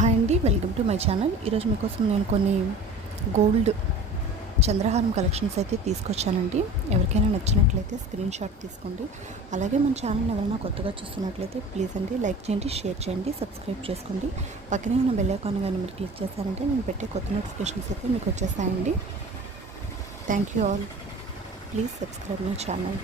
Hi అండి, welcome to my channel. ఈరోజు మీకోసం నేను కొన్ని గోల్డ్ చంద్రహారం కలెక్షన్స్ అయితే తీసుకొచ్చానండి. ఎవరికైనా నచ్చినట్లయితే స్క్రీన్ షాట్ తీసుకోండి. అలాగే మన ఛానల్ ఎవరైనా కొత్తగా చూస్తున్నట్లయితే ప్లీజ్ అండి లైక్ చేయండి, షేర్ చేయండి, సబ్స్క్రైబ్ చేసుకోండి. పక్కనే ఉన్న బెల్ ఐకాన్ కానీ మీరు క్లిక్ చేశారంటే నేను పెట్టే కొత్త నోటిఫికేషన్స్ అయితే మీకు వచ్చేస్తాయండి. Thank you all. Please subscribe my channel.